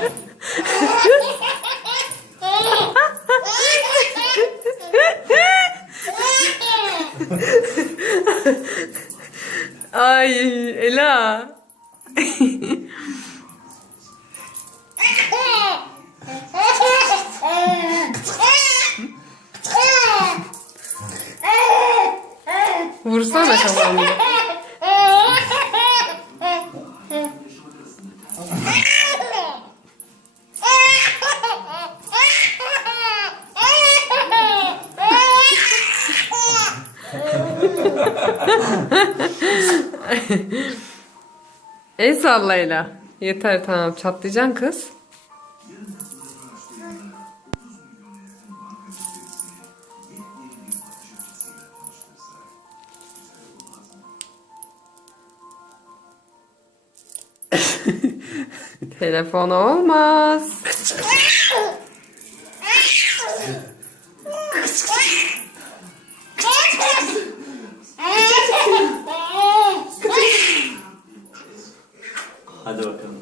Ay Ela. Vursana kafamı. El sallayla. Yeter tamam çatlayacaksın kız. Telefon olmaz. Hadi bakalım.